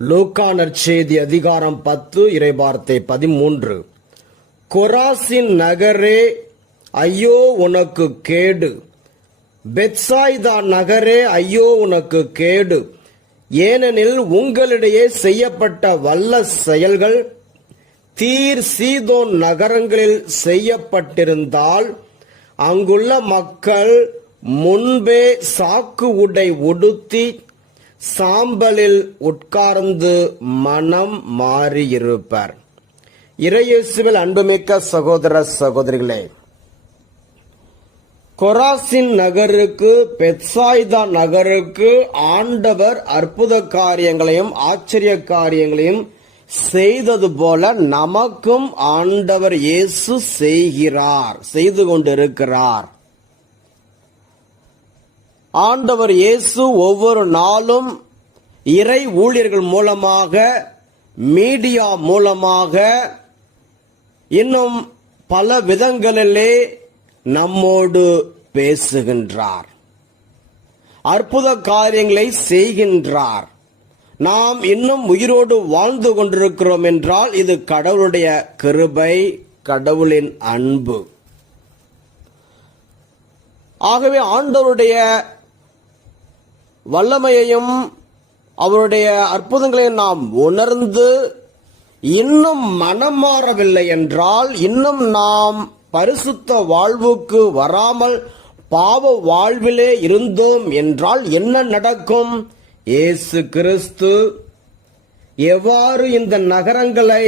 லூக்கா நற்செய்தி அதிகாரம் பத்து இறைவார்த்தை பதிமூன்று. கொராசின் நகரே ஐயோ உனக்கு கேடு. பெத்சாய்தா நகரே ஐயோ உனக்கு கேடு. ஏனெனில் உங்களிடையே செய்யப்பட்ட வல்ல செயல்கள் தீர் சீதோன் நகரங்களில் செய்யப்பட்டிருந்தால் அங்குள்ள மக்கள் முன்பே சாக்கு உடை உடுத்தி சாம்பலில் உட்கார்ந்து மனம் மாறியிருப்பர். இறையேசுவில் அன்புமிக்க சகோதர சகோதரிகளே கொராசின் நகருக்கு பெத்சாய்தா நகருக்கு ஆண்டவர் அற்புத காரியங்களையும் ஆச்சரிய காரியங்களையும் செய்தது போல நமக்கும் ஆண்டவர் இயேசு செய்கிறார் செய்து கொண்டிருக்கிறார். ஆண்டவர் இயேசு ஒவ்வொரு நாளும் இறை ஊழியர்கள் மூலமாக மீடியா மூலமாக இன்னும் பல விதங்களிலே நம்மோடு பேசுகின்றார். அற்புத காரியங்களை செய்கின்றார். நாம் இன்னும் உயிரோடு வாழ்ந்து கொண்டிருக்கிறோம் என்றால் இது கடவுளுடைய கிருபை கடவுளின் அன்பு. ஆகவே ஆண்டவருடைய வல்லமையையும் அவருடைய அற்புதங்களையும் நாம் உணர்ந்து இன்னும் மனம் மாறவில்லை என்றால் இன்னும் நாம் பரிசுத்த வாழ்வுக்கு வராமல் பாவ வாழ்விலே இருந்தோம் என்றால் என்ன நடக்கும்? இயேசு கிறிஸ்து எவ்வாறு இந்த நகரங்களை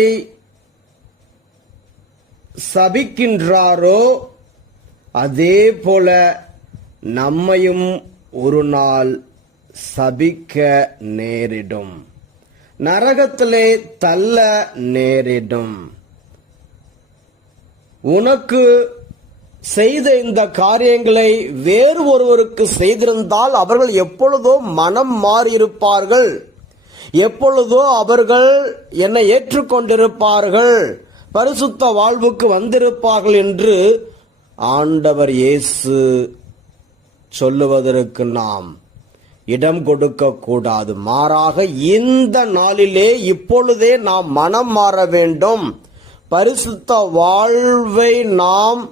சபிக்கின்றாரோ அதே போல நம்மையும் ஒரு நாள் சபிக்க நேரிடும். நரகத்திலே தள்ள நேரிடும். உனக்கு செய்த இந்த காரியங்களை வேறு ஒருவருக்கு செய்திருந்தால் அவர்கள் எப்பொழுதோ மனம் மாறியிருப்பார்கள். எப்பொழுதோ அவர்கள் என்னை ஏற்றுக்கொண்டிருப்பார்கள். பரிசுத்த வாழ்வுக்கு வந்திருப்பார்கள் என்று ஆண்டவர் இயேசு சொல்லுவதற்கு நாம் இடம் கொடுக்க கூடாது மாறாக இந்த நாளிலே இப்பொழுதே நாம் மனம் மாற வேண்டும். பரிசுத்த வாழ்வை நாம்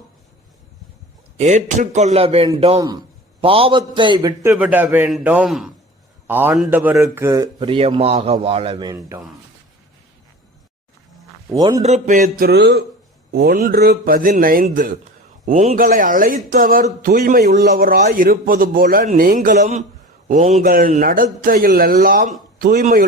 ஏற்றுக்கொள்ள வேண்டும். பாவத்தை விட்டுவிட வேண்டும். ஆண்டவருக்கு பிரியமாக வாழ வேண்டும். ஒன்று பேத்துரு ஒன்று பதினைந்து. உங்களை அழைத்தவர் தூய்மை உள்ளவராய் இருப்பது போல நீங்களும் உங்கள் நடத்தையில் எல்லாம் தூய்மையுள்ள